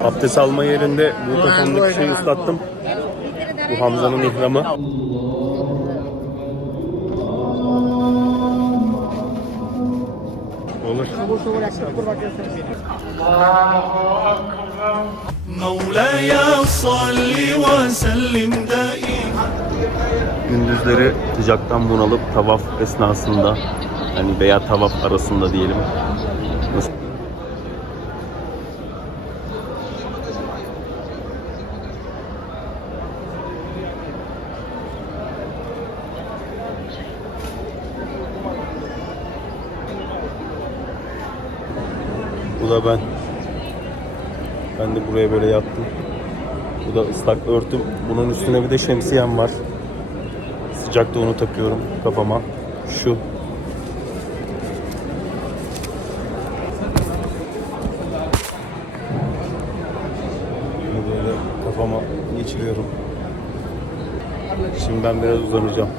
Abdest alma yerinde bu kafamdaki şeyi ıslattım. Bu Hamza'nın ihramı. Olur. مولاي صل وسلم دائما Gündüzleri sıcaktan bunalıp tavaf esnasında yani veya tavaf arasında diyelim. Bu da ben. Ben de buraya böyle yattım. Bu da ıslak örtüm. Bunun üstüne bir de şemsiyem var. Sıcakta onu takıyorum kafama. Şu. Bunu böyle kafama geçiriyorum. Şimdi ben biraz uzanacağım.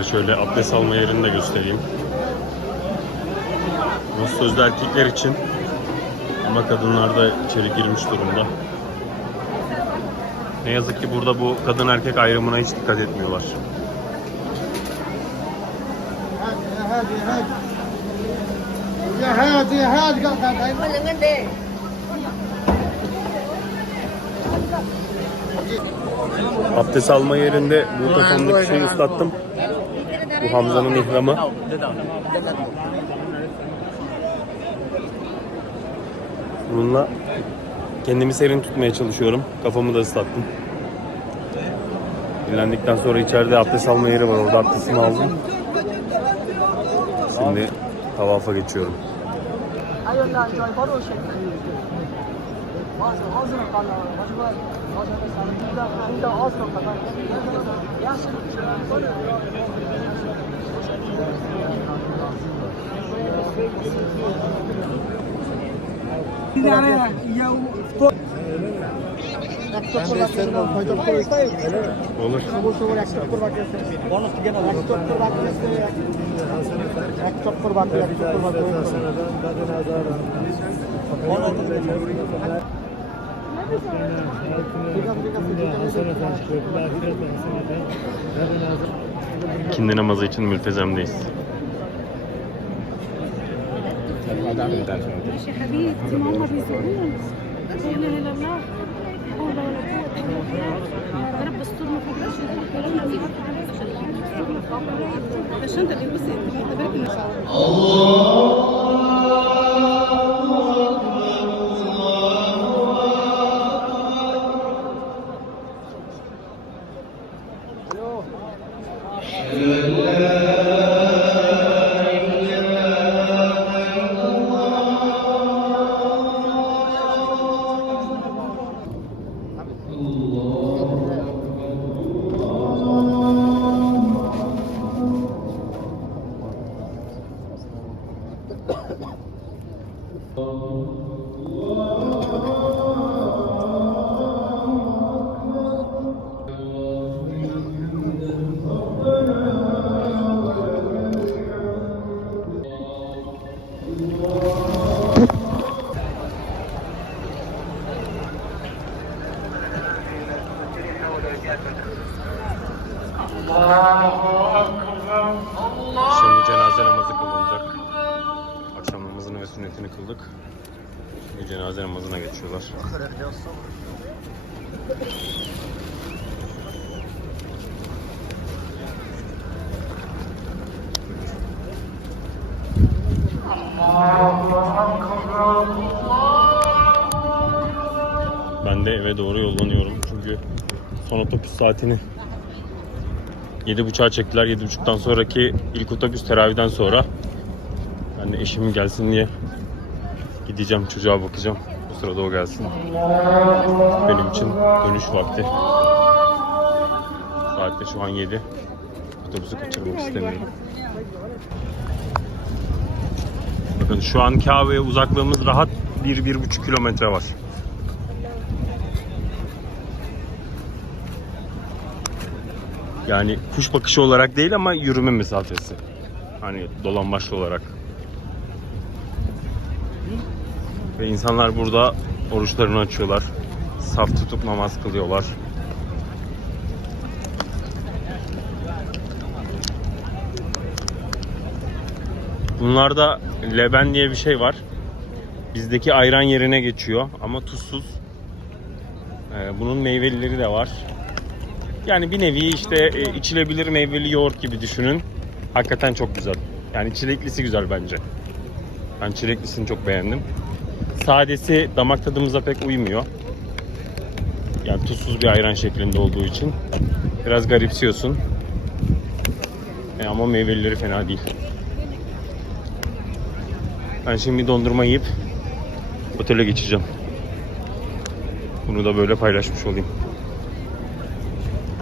Size şöyle abdest alma yerini de göstereyim. Burası sözde erkekler için ama kadınlar da içeri girmiş durumda. Ne yazık ki burada bu kadın erkek ayrımına hiç dikkat etmiyorlar. Abdest alma yerinde bu takımdaki şeyi ıslattım. Bu Hamza'nın ihramı. Bununla kendimi serin tutmaya çalışıyorum. Kafamı da ıslattım. Dinlendikten sonra içeride abdest alma yeri var. Orada abdestimi aldım. Şimdi tavafa geçiyorum. Olur. Kindi namazı için mültezemdeyiz. Allah حبيبتي Şimdi cenaze namazı kılınacak. Akşam namazını ve sünnetini kıldık. Şimdi cenaze namazına geçiyorlar. Ben de eve doğru yollanıyorum çünkü son otobüs saatini 7.30'a çektiler. 7.30'dan sonraki ilk otobüs teravihden sonra ben de eşim gelsin diye gideceğim çocuğa bakacağım. O sırada o gelsin. Benim için dönüş vakti. Saat de şu an 7. otobüsü kaçırmak istemiyorum. Şu an Kabe'ye uzaklığımız rahat 1-1,5 kilometre var. Yani kuş bakışı olarak değil ama yürüme mesafesi. Hani dolambaçlı olarak. Ve insanlar burada oruçlarını açıyorlar. Saf tutup namaz kılıyorlar. Bunlarda leben diye bir şey var. Bizdeki ayran yerine geçiyor ama tuzsuz. Ee, bunun meyvelileri de var. Yani bir nevi işte e, içilebilir meyveli yoğurt gibi düşünün. Hakikaten çok güzel. Yani çileklisi güzel bence. Ben çileklisini çok beğendim. Sadesi damak tadımıza pek uymuyor. Yani tuzsuz bir ayran şeklinde olduğu için. Biraz garipsiyorsun. E, ama meyvelileri fena değil. Ben şimdi dondurma yiyip otele geçeceğim. Bunu da böyle paylaşmış olayım.